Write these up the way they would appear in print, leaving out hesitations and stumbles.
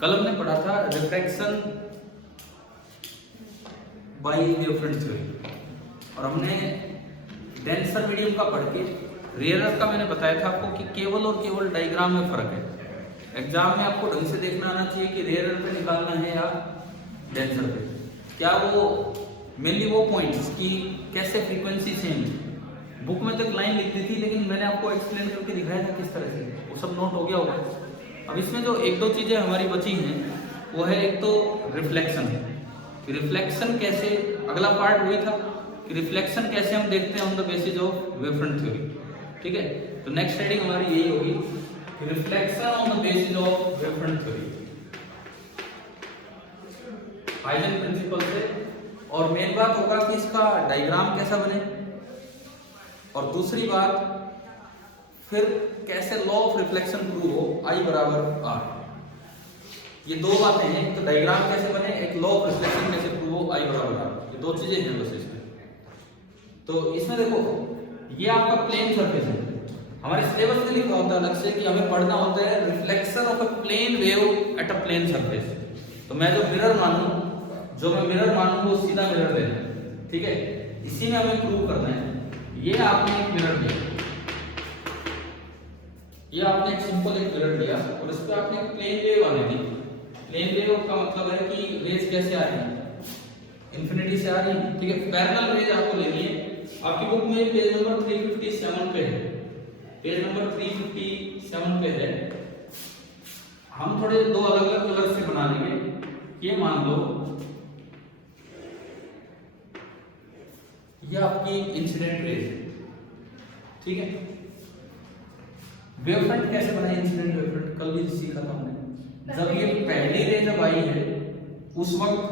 कल हमने पढ़ा था रिफ्रैक्शन बाय वेवफ्रंट थ्योरी और हमने डेंसर मीडियम का पढ़ के रेयरर का मैंने बताया था आपको कि केवल और केवल डायग्राम में फर्क है। एग्जाम में आपको ढंग से देखना आना चाहिए कि रेयरर पे निकालना है या डेंसर पे। क्या वो मेनली वो पॉइंट्स की कैसे फ्रीक्वेंसी सेम, बुक में तो एक लाइन लिखती थी लेकिन मैंने आपको एक्सप्लेन करके दिखाया था किस तरह से, वो सब नोट हो गया होगा। अब इसमें जो एक दो चीजें हमारी बची हैं वो है एक तो रिफ्लेक्शन, कि रिफ्लेक्शन कैसे, अगला पार्ट वही था कि रिफ्लेक्शन कैसे हम देखते हैं on the basis of wavefront theory. ठीक है, तो नेक्स्ट हेडिंग हमारी यही होगी कि reflection on the basis of wavefront theory, Huygens principle से। और मेन बात होगा कि इसका डायग्राम कैसा बने, और दूसरी बात फिर कैसे लॉ ऑफ रिफ्लेक्शन प्रूव हो, I बराबर R। ये दो बातें हैं, तो डायग्राम कैसे बने, एक लॉ ऑफ रिफ्लेक्शन कैसे प्रूव हो, I बराबर R। ये दो चीजें हैं बस इसमें। तो इसमें देखो ये आपका प्लेन सरफेस है, हमारे सिलेबस में लिखा होता है अलग से कि हमें पढ़ना होता है reflection of a plane wave at a plane surface. तो मैं जो मिरर मानूं वो सीधा मिरर लेना है। ठीक है, इसी में हमें प्रूव करना है। ये आपने एक मिरर लिया, ये आपने एक सिंपल एक मिरर लिया और इस पे आपने एक प्लेन वेव आने दी। प्लेन वेव का मतलब है कि रेज कैसे आ रही है, इंफिनिटी से आ रही है। ठीक है, पैरेलल रेज आपको लेनी है। आपकी बुक में पेज नंबर 357 पे है, पेज नंबर 357 पे है। हम थोड़े दो अलग अलग कलर से बना लेंगे। ये मान लो ये आपकी इंसिडेंट रेज। ठीक है, वेवफ्रंट कैसे बनाए, इंसिडेंट वेवफ्रंट कल भी सीखा था हमने। जब ये पहली रे जब आई है उस वक्त,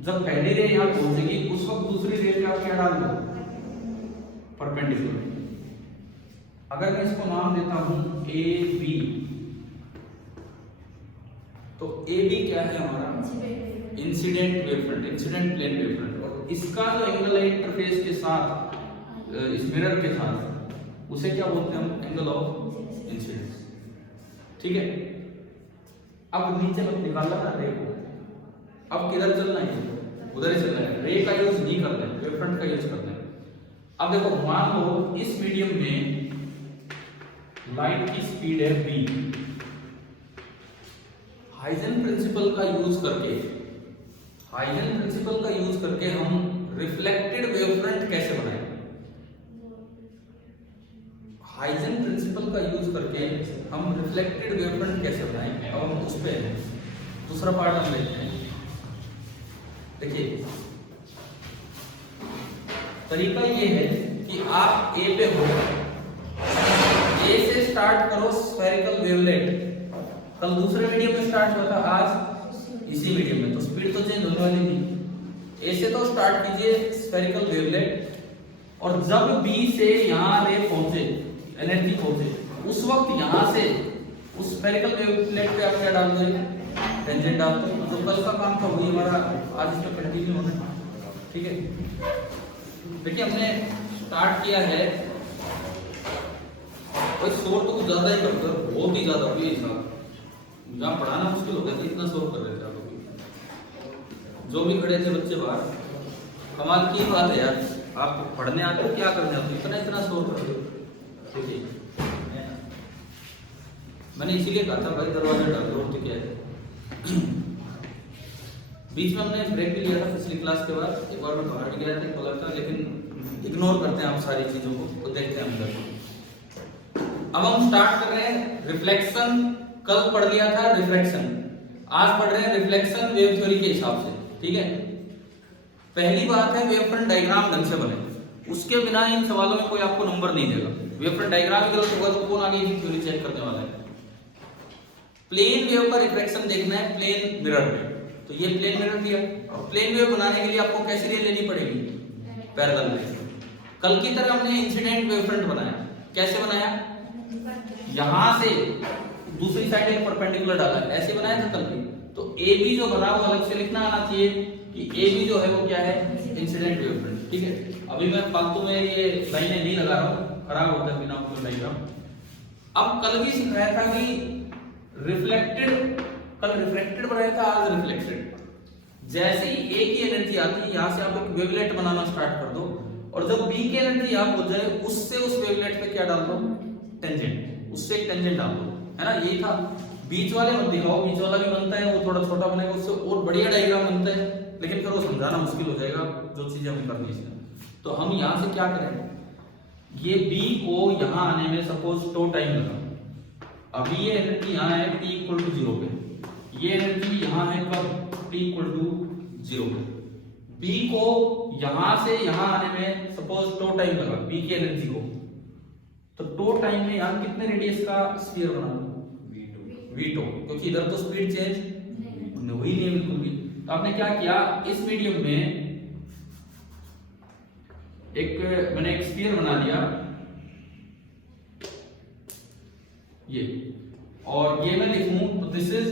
जब पहली रे यहां पहुंचेगी उस वक्त दूसरी रे पे आप क्या डाल दो, परपेंडिकुलर। अगर मैं इसको नाम देता हूं ए बी, तो ए बी क्या है हमारा, incident wavefront, incident plane wavefront. और इसका जो एंगल है इंटरफेस के साथ, इस मिरर के साथ, उसे क्या बोलते हैं हम, एंगल ऑफ इंसिडेंस। ठीक है, अब नीचे मत निकालना ना रे को, अब किधर चलना है, उधर ही चलना है। रे का यूज नहीं करते हैं, वेवफ्रंट का यूज करते हैं। अब देखो मान लो इस मीडियम में लाइट की स्पीड है v, हाइजन प्रिंसिपल का यूज करके हम रिफ्लेक्टेड वेवफ्रंट कैसे बनाएं, हाइजन प्रिंसिपल का यूज करके हम रिफ्लेक्टेड वेवफ्रंट कैसे बनाएं। अब हम उस पे दूसरा पार्ट हम लेते हैं। देखिए तरीका ये है कि आप ए पे हो, ए से स्टार्ट करो स्फेरिकल वेवलेट। कल दूसरे मीडियम में स्टार्ट हुआ था, आज इसी मीडियम में, तो स्पीड तो चेंज होने वाली थी। ए से तो स्टार्ट कीजिए स्फेरिकल वेवलेट, और जब बी से यहां रे पहुंचे, एनर्जी पहुंचे, उस वक्त यहां से उस स्फेरिकल वेवलेट पे आप क्या डाल दो, टेंजेंट डाल दो। जो कल का काम था वही हमारा आज इसमें कंटिन्यू होना है। ठीक है, देखिए हमने स्टार्ट किया है, कोई शोर तो कुछ ज्यादा ही करते हो, बहुत ही ज्यादा भी हिसाब, जहाँ पढ़ाना मुश्किल हो गया था, इतना शोर कर रहे थे आप लोग, जो भी खड़े थे बच्चे बाहर। कमाल की बात है यार, आप पढ़ने आते हो, क्या करने आते हो, इतना शोर करते हो। ठीक है, मैंने इसीलिए कहा था भाई दरवाजा डाल दो, तो क्या है। बीच में हमने ब्रेक भी लिया था पिछली क्लास के बाद, एक बार मैं बाहर भी गया था, बोला था, लेकिन इग्नोर करते हैं हम सारी चीजों को, तो देखते हैं अंदर। अब हम स्टार्ट कर रहे हैं रिफ्लेक्शन। कल पढ़ लिया था रिफ्लेक्शन, आज पढ़ रहे हैं रिफ्लेक्शन वेव थ्योरी के हिसाब से। ठीक है, पहली बात है वेवफ्रंट डायग्राम ढंग से बने, उसके बिना इन सवालों में कोई आपको नंबर नहीं देगा। वेवफ्रंट डायग्राम गलत होगा तो कौन आगे इसकी थ्योरी चेक करने वाला है। प्लेन वेव का रिफ्लेक्शन देखना है प्लेन मिरर में, तो ये प्लेन मिरर दिया, और प्लेन वेव बनाने के लिए आपको कैसी रे लेनी पड़ेगी, पैरेलल रे। कल की तरह हमने इंसिडेंट वेवफ्रंट बनाया, कैसे बनाया, यहां से दूसरी साइड एक परपेंडिकुलर डाला, ऐसे बनाया था कल भी। तो ए बी जो बना वो अलग से लिखना आना चाहिए कि ए बी जो है वो क्या है, इंसिडेंट वेवफ्रंट। ठीक है, अभी मैं फालतू में ये लाइनें नहीं लगा रहा हूं, खराब होता है बिना डायग्राम। अब कल भी सिखाया था कि रिफ्लेक्टेड कल रिफ्लेक्टेड बनाया था, आज रिफ्लेक्टेड। जैसे ही ए की एनर्जी आती है, यहां से आप एक वेवलेट बनाना स्टार्ट कर दो, और जब बी की एनर्जी यहां पहुंच जाए, उससे उस वेवलेट पे क्या डाल दो, टेंजेंट, उससे एक टेंजेंट डाल दो, है ना। यही था। बीच वाले मत दिखाओ, बीच वाला भी बनता है, वो थोड़ा छोटा बनेगा, उससे और बढ़िया डायग्राम बनता है, लेकिन फिर वो समझाना मुश्किल हो जाएगा, जो चीजें हमें करनी है। तो हम यहां से क्या करें, ये बी को यहां आने में सपोज टो टाइम लगा, अभी ये एनर्जी यहां है t इक्वल टू 0 पे, ये एनर्जी यहां है कब, t इक्वल टू 0 पे। b को यहां से यहां आने में सपोज टो टाइम लगा, b की एनर्जी को, तो टो टाइम में यहां कितने रेडियस का स्फीयर बना, v टो, क्योंकि इधर तो स्पीड चेंज हुई नहीं है बिल्कुल भी। तो आपने क्या किया, इस मीडियम में मैंने एक स्फीयर बना लिया ये, और ये मैं लिखूं तो दिस इज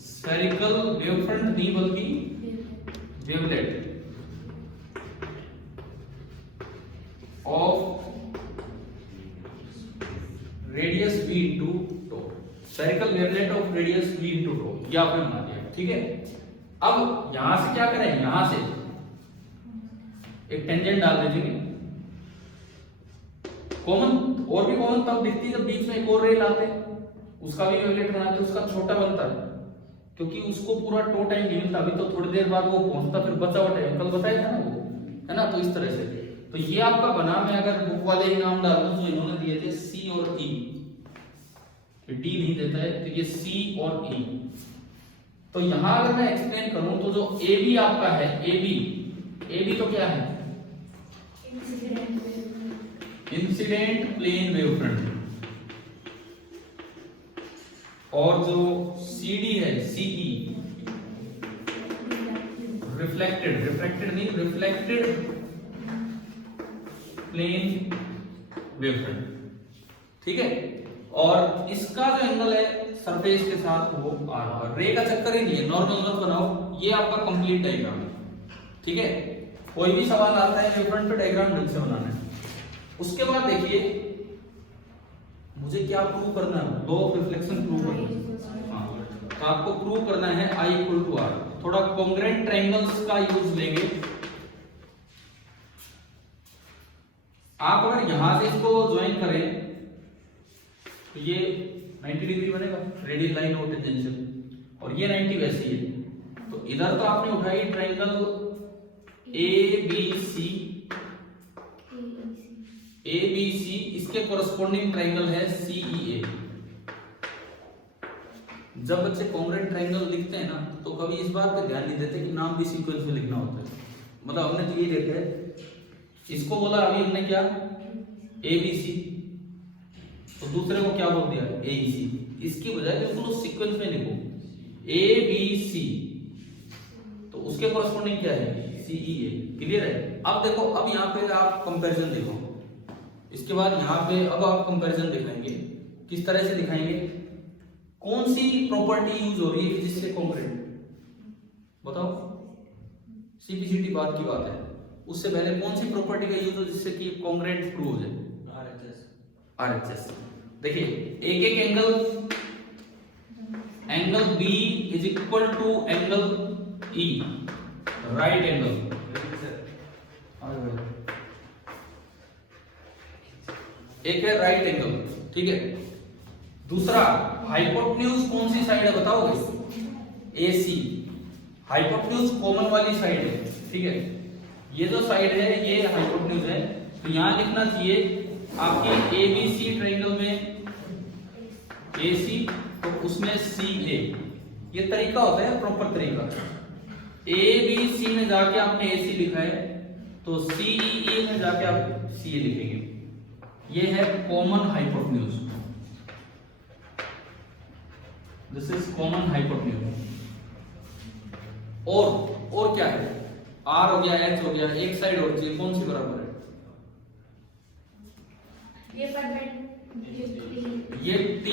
स्फेरिकल वेवफ्रंट, नहीं बल्कि wavelet of radius v into टो, spherical wavelet of radius v into टो, ये आपने बना दिया, ठीक है। अब यहां से क्या करें, यहां से एक टेंजेंट डाल दीजिए, कॉमन, और भी कॉमन तब दिखती है जब बीच में एक और रे लाते हैं, उसका भी वेवलेट बनाते, उसका छोटा बनता है, क्योंकि उसको पूरा टो टाइम नहीं मिलता, अभी तो थोड़ी देर बाद वो पहुंचता, फिर बचा हुआ टाइम कल बताया था ना वो, है ना। तो इस तरह से, तो ये आपका बना, मैं अगर बुक वाले ही नाम डाल दूं, तो इन्होंने दिए थे सी और ई, डी नहीं देता है, तो ये सी और ई। तो यहां अगर मैं एक्सप्लेन करूं, तो जो ए बी आपका है, ए बी तो क्या है, इंसिडेंट प्लेन वेवफ्रंट, और जो CD है, CE, रिफ्लेक्टेड नहीं, रिफ्लेक्टेड प्लेन वेवफ्रंट, ठीक है। और इसका जो एंगल है सरफेस के साथ वो r, रे का चक्कर ही नहीं है, नॉर्मल मत बनाओ, ये आपका कंप्लीट डायग्राम है, ठीक है। कोई भी सवाल आता है वेवफ्रंट पे डायग्राम ढंग से बनाना है। उसके बाद देखिए, मुझे क्या प्रूव करना है, लॉ ऑफ रिफ्लेक्शन प्रूव करना है। हाँ, तो आपको प्रूव करना है I इक्वल टू R। थोड़ा कॉन्ग्रुएंट ट्रायंगल्स का यूज लेंगे। आप अगर यहां से इसको ज्वाइन करें तो ये 90 डिग्री बनेगा, रेडियल लाइन और टेंजेंशियल, और ये 90 वैसी है। तो इधर तो आपने उठाई ट्रायंगल ABC, ABC, इसके कोरस्पोंडिंग ट्रायंगल है CEA। जब बच्चे कॉन्ग्रुएंट ट्रायंगल लिखते हैं ना, तो कभी इस बात पे ध्यान नहीं देते कि नाम भी सीक्वेंस में लिखना होता है। मतलब हमने तो ये देखा है, इसको बोला अभी हमने क्या, ABC, तो दूसरे को क्या बोल दिया, AEC। इसकी बजाय बिल्कुल उस सीक्वेंस में लिखो ABC, तो उसके कोरस्पोंडिंग क्या है, CEA। क्लियर है। अब देखो, अब यहाँ पे आप कंपैरिजन देखो, इसके बाद यहाँ पे अब आप कंपैरिजन दिखाएंगे। किस तरह से दिखाएंगे, कौन सी प्रॉपर्टी यूज हो रही है कि जिससे कॉन्ग्रुएंट, बताओ, सीपीसीटी बात की बात है। उससे पहले कौन सी प्रॉपर्टी का यूज हो जिससे कि कॉन्ग्रुएंट प्रूव हो जाए, RHS। देखिए, एक एक angle B is equal to angle E, right angle. एक है राइट एंगल, ठीक है। दूसरा, हाइपोटेन्यूज कौन सी साइड है बताओगे, AC। हाइपोटेन्यूज कॉमन वाली साइड है, ठीक है। ये जो साइड है ये हाइपोटेन्यूज है, तो यहां लिखना चाहिए आपकी ABC ट्रायंगल में AC, तो उसमें CA। ये तरीका होता है प्रॉपर तरीका। ABC में जाके आपने AC लिखा है, तो CEA में जाके आप CA लिखेंगे। ये है common hypotenuse, this is common hypotenuse. और क्या है, R हो गया, H हो गया, एक साइड और चाहिए, कौन सी बराबर है, ये T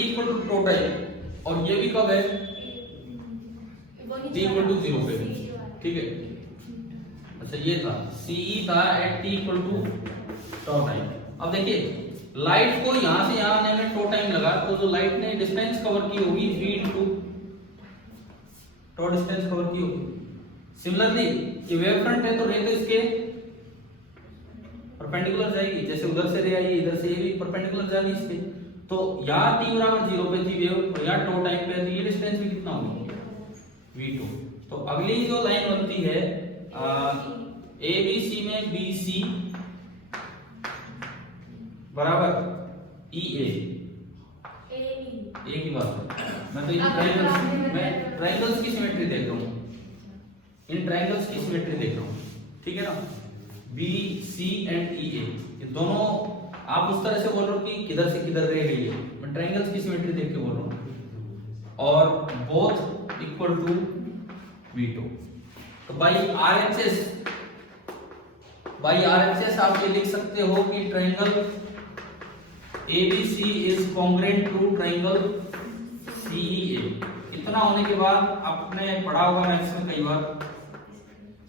इक्वल टू टोटल, और ये भी कब है, T इक्वल टू 0 पे, ठीक है। अच्छा, ये था CE था एट T इक्वल टू टो टाइम। अब देखिए, लाइट को यहां से यहां आने में टो टाइम लगा, यार तो जो लाइट ने डिस्टेंस कवर की होगी v इनटू टॉ डिस्टेंस कवर की होगी। सिमिलरली ये वेव फ्रंट है तो रे तो इसके परपेंडिकुलर जाएगी, जैसे उधर से रे आई इधर से ये भी परपेंडिकुलर जाएगी इसके। तो यहाँ t बराबर 0 पे थी वेव और यहाँ टॉ टाइम पे, तो ये डिस्टेंस भी कितना होगा v2। तो अगली जो लाइन बनती है ABC में BC बराबर EA, एक ही बात है। मैं तो इन ट्रायंगल्स की सिमेट्री देख रहा हूँ, इन ट्रायंगल्स की सिमेट्री देख रहा हूँ, ठीक है ना। BC एंड EA ये दोनों आप उस तरह से बोल रहे हो कि किधर से किधर रह गई है, मैं ट्रायंगल्स की सिमेट्री देख के बोल रहा हूँ। और बोथ इक्वल टू V2। तो बाई RHS आप ये लिख सकते हो कि triangle ABC is congruent to triangle CEA। इतना होने के बाद आपने पढ़ा होगा मैथ्स में कई बार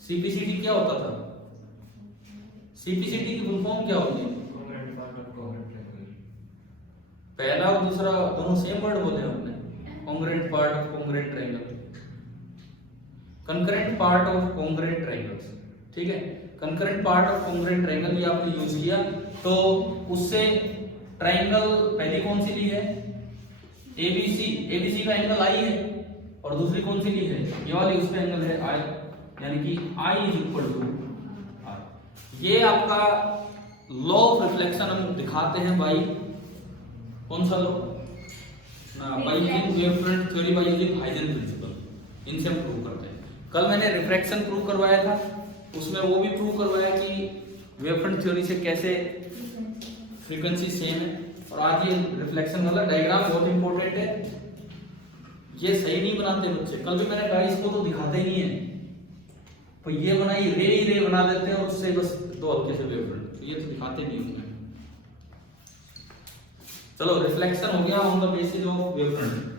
CPCT क्या होता था। CPCT की फुल फॉर्म क्या होती है? पहला और दूसरा दोनों सेम वर्ड बोले आपने, congruent part of congruent triangle, concurrent part of congruent triangles, ठीक है। Concurrent part of congruent triangle ये आपने यूज किया, तो उससे ट्रायंगल पहली कौन सी ली है? ABC का एंगल I है, और दूसरी कौन सी ली है? ये वाली, उसका एंगल है I, यानी कि I is equal to R। ये आपका लॉ ऑफ रिफ्लेक्शन हम दिखाते हैं बाई कौन सा लॉ ना, by using wavefront theory, by using Huygens principle, इनसे हम प्रूव करते हैं। कल मैंने रिफ्रैक्शन प्रूव करवाया था, उसमें वो भी प्रूव करवाया कि वेव फ्रंट थ्योरी से कैसे फ्रीक्वेंसी सेम है। और आज ये रिफ्लेक्शन वाला डायग्राम बहुत इंपॉर्टेंट है, ये सही नहीं बनाते बच्चे। कल भी मैंने कहा इसको तो दिखाते ही नहीं है, तो ये बनाई रे ही रे बना देते हैं और उससे बस दो हल्के से वेव फ्रंट, तो ये तो दिखाते नहीं होंगे। चलो रिफ्लेक्शन हो गया on the basis of wave front.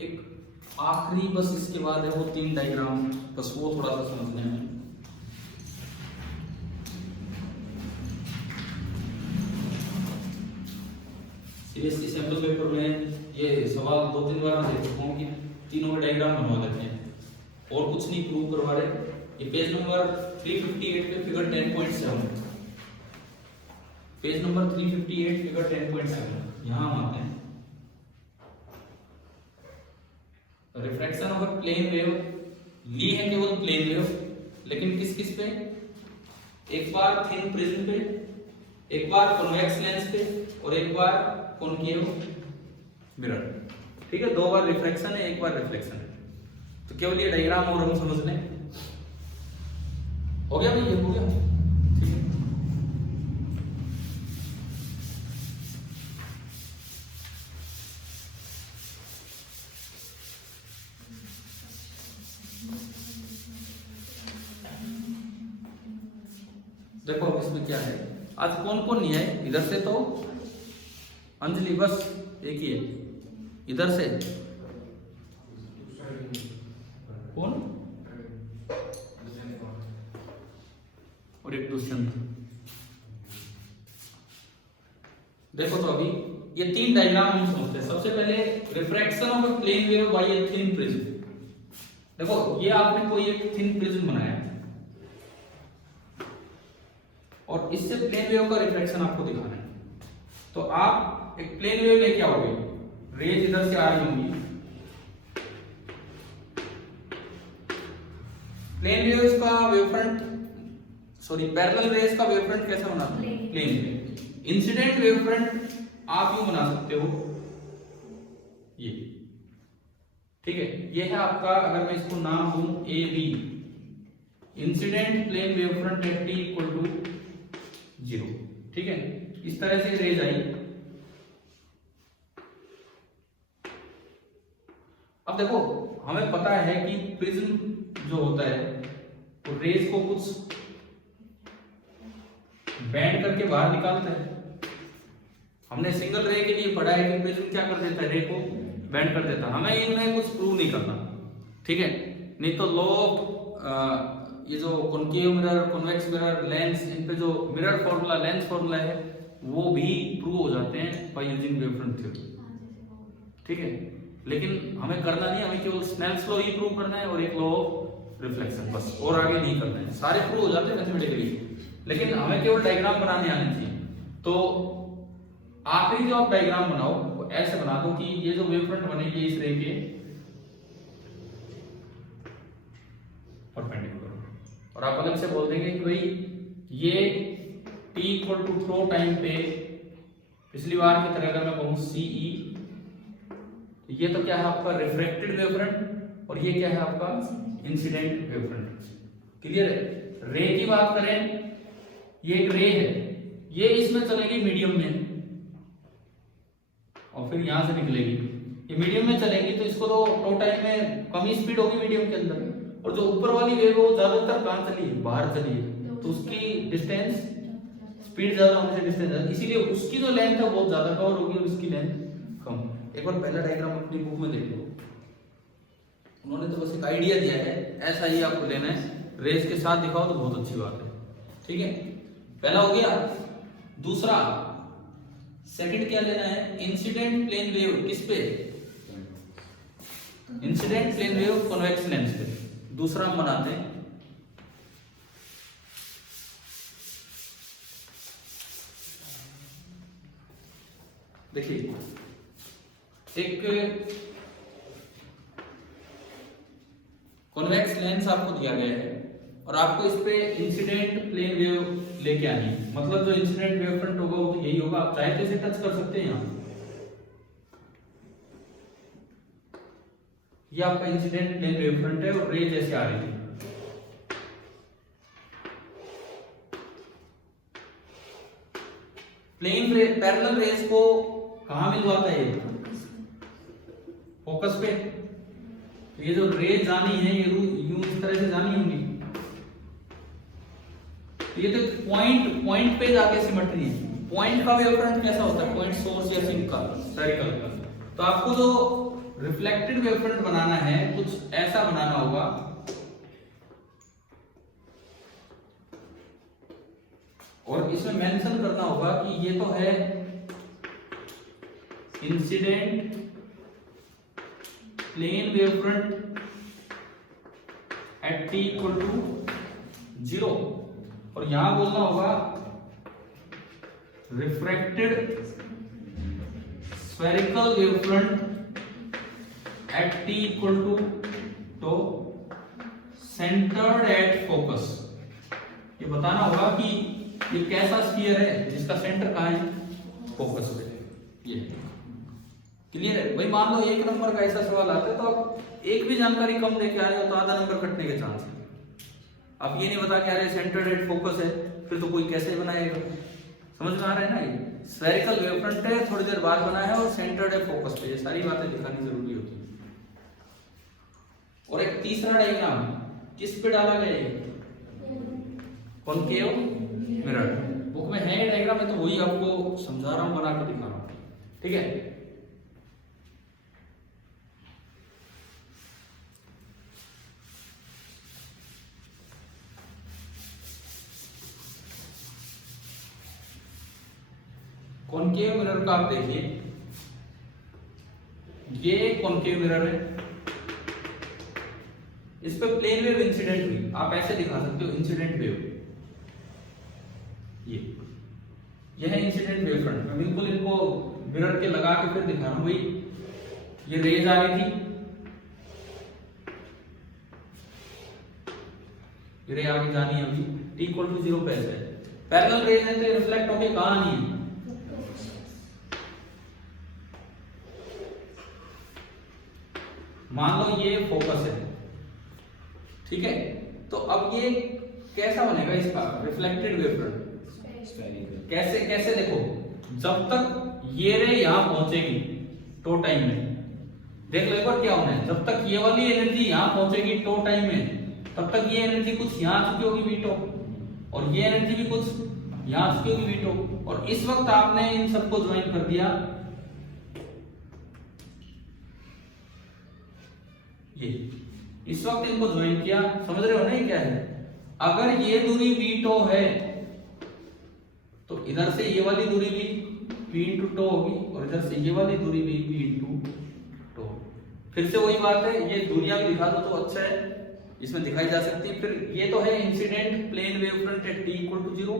एक आखिरी बस इसके बाद है वो 3 डायग्राम, बस वो थोड़ा सा समझने में। सीबीएसई सैंपल पेपर में ये सवाल 2-3 बार मैं दे चुका हूँ कि तीनों के डायग्राम बनवा देते हैं और कुछ नहीं प्रूव करवा रहे। ये पेज नंबर 358 पे फिगर 10.7, पेज नंबर 358 फिगर 10.7 यहाँ हम आते हैं। Refraction of a plane wave ली है केवल प्लेन वेव, लेकिन किस किस पे? एक बार थिन प्रिज्म पे, एक बार कॉन्वेक्स लेंस पे, और एक बार कॉनकेव मिरर, ठीक है। 2 बार रिफ्रैक्शन है, 1 बार रिफ्लेक्शन है। तो केवल ये डायग्राम और हम समझ लें, हो गया भाई, ये हो गया, ठीक है। देखो अब इसमें क्या है, आज कौन कौन नहीं है? इधर से तो अंजलि बस एक ही है, इधर से कौन और एक दुष्यंत। देखो तो अभी ये 3 डायग्राम हम समझते हैं। सबसे पहले refraction of a plane wave by a thin prism. देखो ये आपने कोई एक थिन प्रिज्म बनाया और इससे प्लेन वेव का रिफ्लेक्शन आपको दिखाना है। तो आप एक प्लेन वेव लेके आओगे, रेज इधर से आ रही होंगी, प्लेन वेव्स का वेवफ्रंट, सॉरी पैरेलल रेज का वेवफ्रंट कैसे बनाते हैं? Plane wave. इंसिडेंट वेवफ्रंट आप यूं बना सकते हो, ये, ठीक है। ये है आपका, अगर मैं इसको नाम दूं A B, incident plane wavefront at T equal to 0, ठीक है। इस तरह से रेज आई। अब देखो हमें पता है कि प्रिज्म जो होता है वो रेज को कुछ बैंड करके बाहर निकालता है। हमने सिंगल रे के लिए पढ़ा है कि प्रिज्म क्या कर देता है, रे को बेंड कर देता। हमें इनमें कुछ प्रूव नहीं करना, ठीक है। नहीं तो लॉ ये जो concave mirror, convex mirror, lens, इन पे जो मिरर फॉर्मूला, लेंस फॉर्मूला है वो भी प्रूव हो जाते हैं बाय यूजिंग वेवफ्रंट थ्योरी, ठीक है। लेकिन हमें करना नहीं, हमें केवल स्नेल्स लॉ ही प्रूव करना है और एक लॉ ऑफ रिफ्लेक्शन, बस, और आगे नहीं करना है। सारे प्रूव हो जाते हैं मैथमेटिकली, लेकिन हमें केवल डायग्राम बनाने आने चाहिए। तो आखिरी जो आप डायग्राम बनाओ वो ऐसे बना दो कि ये जो वेवफ्रंट बनेगी इस रे के परपेंडिकुलर, और आप अलग से बोल देंगे कि भाई ये t इक्वल टू थ्रो टाइम पे, पिछली बार की तरह अगर मैं कहूं CE, तो ये तो क्या है आपका रिफ्रैक्टेड वेवफ्रंट और ये क्या है आपका इंसिडेंट वेवफ्रंट। क्लियर है? रे की बात करें, ये एक रे है, ये इसमें चलेगी मीडियम में और फिर यहां से निकलेगी, ये मीडियम में चलेगी तो इसको तो टो टाइम में कम ही स्पीड होगी मीडियम के अंदर, और जो ऊपर वाली वेव वो ज्यादातर कहां चली है, बाहर चली है, तो उसकी डिस्टेंस, स्पीड ज्यादा होने से डिस्टेंस ज्यादा, इसीलिए उसकी जो लेंथ है बहुत ज्यादा कवर होगी और इसकी लेंथ कम। एक बार पहला डायग्राम अपनी बुक में देख लो, उन्होंने तो बस एक आइडिया दिया है, ऐसा ही आपको लेना है, रेस के साथ दिखाओ तो बहुत अच्छी बात है, ठीक है। पहला हो गया। दूसरा, सेकंड क्या लेना है, इंसिडेंट प्लेन वेव, किस पे, incident plane wave convex lens पे। दूसरा हम बनाते हैं, देखिए एक कॉन्वेक्स लेंस आपको दिया गया है और आपको इस पे इंसिडेंट प्लेन वेव लेके आनी है, मतलब जो इंसिडेंट वेव फ्रंट होगा वो यही होगा, आप चाहे तो इसे टच कर सकते हैं यहाँ, ये आपका इंसिडेंट प्लेन वेव फ्रंट है और रे जैसे आ रही है। प्लेन पैरेलल रेज को कहां मिलवाता है, फोकस पे। तो ये जो रे जानी है ये यूं इस तरह से जानी होंगी, तो ये तो पॉइंट पे जाके सिमट रही है। पॉइंट का वेवफ्रंट कैसा होता है, पॉइंट सोर्स या सिंक का, सर्कल का। तो आपको जो रिफ्लेक्टेड वेवफ्रंट बनाना है कुछ ऐसा बनाना होगा, और इसमें मेंशन करना होगा कि ये तो है incident plane wavefront at t equal to 0, और यहां बोलना होगा refracted spherical wavefront at t equal to centred at focus. ये बताना होगा कि ये कैसा स्फीयर है जिसका सेंटर कहां है, फोकस पे। ये क्लियर है भाई? मान लो 1 नंबर का ऐसा सवाल आता है तो आप एक भी जानकारी कम देके आए हो तो आधा नंबर कटने के चांस है। आप ये नहीं बता के आ रहे सेंटर्ड एट फोकस है, फिर तो कोई कैसे बनाएगा? समझ में आ रहा है ना? ये स्फेरिकल वेवफ्रंट है, थोड़ी देर बाद बना है और सेंटर्ड एट फोकस पे, ये सारी बातें दिखानी जरूरी होती है। और एक तीसरा डायग्राम किस पे डाला गया है, कॉनकेव मिरर। बुक में है डायग्राम है तो वही आपको समझा रहा हूं, बना के दिखा रहा हूं, ठीक है। कॉनकेव मिरर का आप देखिए, ये कॉनकेव मिरर है, इस पे प्लेन वेव इंसिडेंट हुई, आप ऐसे दिखा सकते हो इंसिडेंट वेव, ये है इंसिडेंट वेव फ्रंट। मैं बिल्कुल इनको मिरर के लगा के फिर दिखा रहा हूं भाई, ये रेज आ रही थी, ये रे आगे जानी है अभी t इक्वल टू 0 पे है, पैरेलल रेज है तो ये रिफ्लेक्ट होके कहां आनी है, मान लो ये फोकस है, ठीक है। तो अब ये कैसा बनेगा इसका रिफ्लेक्टेड वेवफ्रंट, कैसे कैसे देखो, जब तक ये रे यहां पहुंचेगी टो टाइम में, देख लो एक बार क्या होना है, जब तक ये वाली एनर्जी यहां पहुंचेगी टो टाइम में, तब तक ये एनर्जी कुछ यहां चुकी होगी वीटो, और ये एनर्जी भी कुछ यहां चुकी होगी वीटो, और इस वक्त आपने इन सबको ज्वाइन कर दिया ये इस वक्त इनको ज्वाइन किया, समझ रहे हो ना ये क्या है। अगर ये दूरी v है तो इधर से ये वाली दूरी भी p इंटू टो होगी और इधर से ये वाली दूरी भी p इंटू टो। फिर से वही बात है, ये दूरियां भी दिखा दो तो अच्छा है, इसमें दिखाई जा सकती है। फिर ये तो है incident plane wave front at t equal to 0,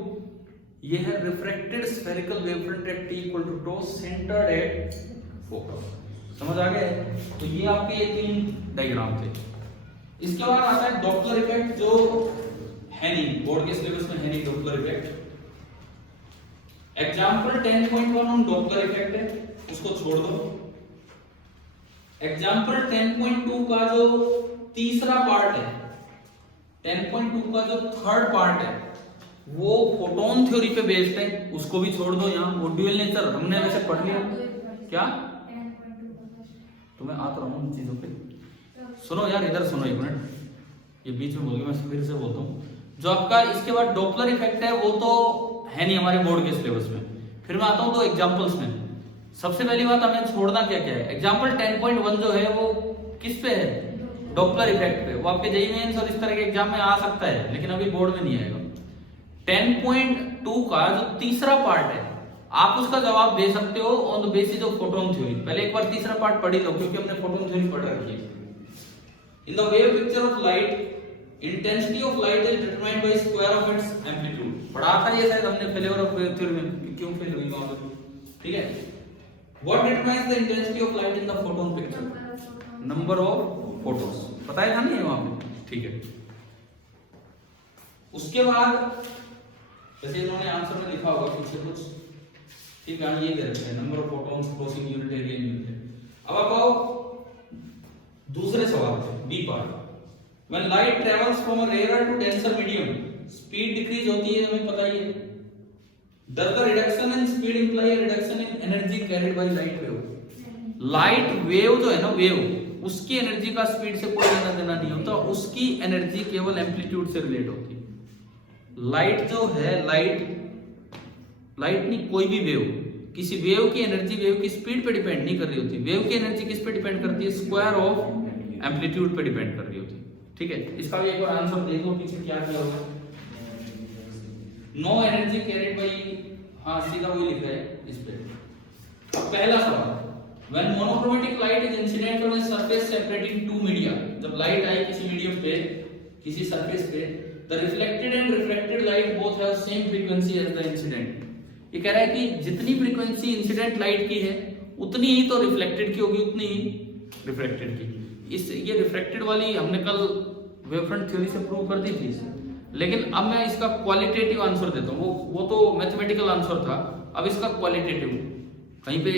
ये है refracted spherical wave front at t equal to टो सेंटर्ड एट फोकस। समझ आ गया। तो ये आपके ये 3 डायग्राम थे। इसके बाद आता है डॉपलर इफेक्ट, जो है नहीं बोर्ड के सिलेबस में है नहीं Doppler effect. Example 10.1 on Doppler effect है, उसको छोड़ दो। एग्जांपल 10.2 का जो तीसरा पार्ट है, 10.2 का जो थर्ड पार्ट है वो फोटोन थ्योरी पे बेस्ड है, उसको भी छोड़ दो। यहाँ वो ड्यूअल नेचर हमने वैसे पढ़ लिया। क्या तो मैं आता रहा हूँ उन चीजों पे। सुनो यार, इधर सुनो एक मिनट, ये बीच में बोल के मैं फिर से बोलता हूँ। जो आपका इसके बाद डॉपलर इफेक्ट है वो तो है नहीं हमारे बोर्ड के सिलेबस में। फिर मैं आता हूँ 2 एग्जांपल्स में। सबसे पहली बात हमें छोड़ना क्या क्या है। एग्जांपल 10.1 जो है वो किस पे है, डॉपलर इफेक्ट पे। वो आपके जेईई मेंस और इस तरह के एग्जाम में आ सकता है, लेकिन अभी बोर्ड में नहीं आएगा। 10.2 का जो तीसरा पार्ट है आप उसका जवाब दे सकते हो on the basis of photon theory. पहले एक बार तीसरा पार्ट पढ़ ही लो, क्योंकि हमने फोटोन थ्योरी पढ़ रखी है। In the wave picture of light, intensity of light is determined by square of its amplitude. पढ़ा था ये शायद हमने फेलियर ऑफ वेव थ्योरी में, क्यों फेल हुई वहां पे, ठीक है। What determines the intensity of light in the photon picture, number of photons. बताया था नहीं वहां पे, ठीक है। उसके बाद जैसे इन्होंने आंसर में लिखा होगा पीछे कुछ, ठीक है, ये दे रखे हैं number of photons crossing unit area in unit. अब आप आओ दूसरे सवाल पे, B part. When light travels from a rarer to denser medium, speed decrease होती है, हमें पता ही है। Does the reduction in speed imply a reduction in energy carried by light wave. Light wave जो है ना, वेव, उसकी एनर्जी का स्पीड से कोई लेना देना नहीं होता, उसकी एनर्जी केवल एम्पलीट्यूड से रिलेट होती है। लाइट जो है, लाइट नहीं, कोई भी वेव, किसी वेव की एनर्जी वेव की स्पीड पे डिपेंड नहीं कर रही होती। वेव की एनर्जी किस पे डिपेंड करती है, स्क्वायर ऑफ एम्पलीट्यूड पे डिपेंड कर रही होती है, ठीक है। इसका भी एक बार आंसर देखो पीछे क्या किया होगा। नो एनर्जी कैरिड बाय, हाँ सीधा वही लिखा है इस पे। अब पहला सवाल, when monochromatic light is incident on a surface separating two media, जब लाइट आई किसी मीडियम पे, किसी सरफेस पे, the reflected and refracted light both have same frequency as the incident। ये कह रहा है कि जितनी फ्रीक्वेंसी इंसिडेंट लाइट की है उतनी ही तो रिफ्लेक्टेड की होगी, उतनी ही रिफ्रैक्टेड की। इस ये रिफ्रैक्टेड वाली हमने कल वेवफ्रंट थ्योरी से प्रूव कर दी थी, लेकिन अब मैं इसका क्वालिटेटिव आंसर देता हूँ। वो तो मैथमेटिकल आंसर था, अब इसका क्वालिटेटिव कहीं पे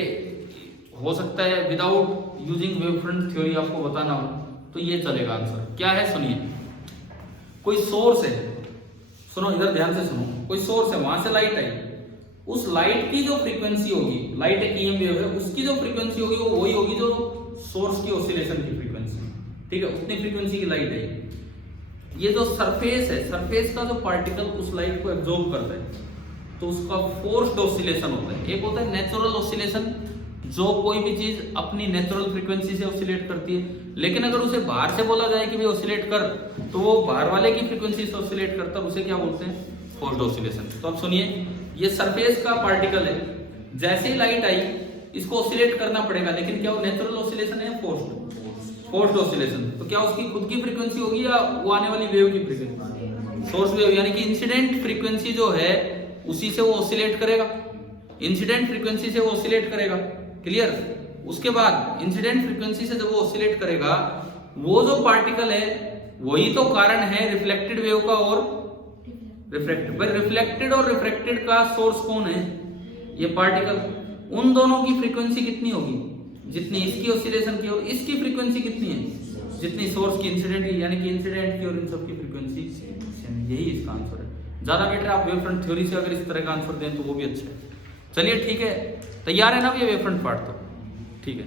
हो सकता है विदाउट यूजिंग वेवफ्रंट थ्योरी आपको बताना हो तो ये चलेगा आंसर। क्या है सुनिए, कोई सोर्स है, सुनो इधर ध्यान से सुनो, कोई सोर्स है, वहां से लाइट आई, उस लाइट की जो फ्रीक्वेंसी होगी, लाइट एक ईएम वेव है, उसकी जो फ्रीक्वेंसी होगी वो वही होगी जो सोर्स की ऑसिलेशन की फ्रीक्वेंसी, ठीक है, उतनी फ्रीक्वेंसी की लाइट आई। ये जो सरफेस है, सरफेस का जो पार्टिकल उस लाइट को एब्जॉर्ब करता है तो उसका फोर्स्ड ऑसिलेशन होता है। एक होता है नेचुरल ऑसिलेशन, जो कोई भी चीज अपनी नेचुरल फ्रीक्वेंसी से ऑसिलेट करती है, लेकिन अगर उसे बाहर से बोला जाए कि भी ऑसिलेट कर, तो वो बाहर वाले की फ्रीक्वेंसी से ऑसिलेट करता है, उसे क्या बोलते हैं, फोर्स्ड ऑसिलेशन। तो अब सुनिए, ये सरफेस का पार्टिकल है, जैसे ही लाइट आई इसको ऑसिलेट करना पड़ेगा, लेकिन क्या वो नेचुरल ऑसिलेशन है, फोर्स्ड ऑसिलेशन। तो क्या उसकी खुद की फ्रीक्वेंसी होगी या वो आने वाली वेव की फ्रीक्वेंसी, सोर्स वेव, यानी कि इंसिडेंट फ्रीक्वेंसी जो है उसी से वो ऑसिलेट करेगा, इंसिडेंट फ्रीक्वेंसी से वो ऑसिलेट करेगा, क्लियर। उसके बाद इंसिडेंट फ्रीक्वेंसी से जब वो ऑसिलेट करेगा, वो जो पार्टिकल है वही तो कारण है रिफ्लेक्टेड वेव का और रिफ्रैक्टेड। भाई रिफ्लेक्टेड और रिफ्रैक्टेड का सोर्स कौन है, ये पार्टिकल। उन दोनों की फ्रीक्वेंसी कितनी होगी, जितनी इसकी ऑसिलेशन की, और इसकी फ्रीक्वेंसी कितनी है, जितनी सोर्स की, इंसिडेंट की, यानी कि इंसिडेंट की और इन सब की फ्रीक्वेंसी। यही इसका आंसर है। ज्यादा बेटर आप वेवफ्रंट थ्योरी से अगर इस तरह का आंसर दें तो वो भी अच्छा है। चलिए ठीक है, तैयार है ना ये वेवफ्रंट पार्ट, तो ठीक है।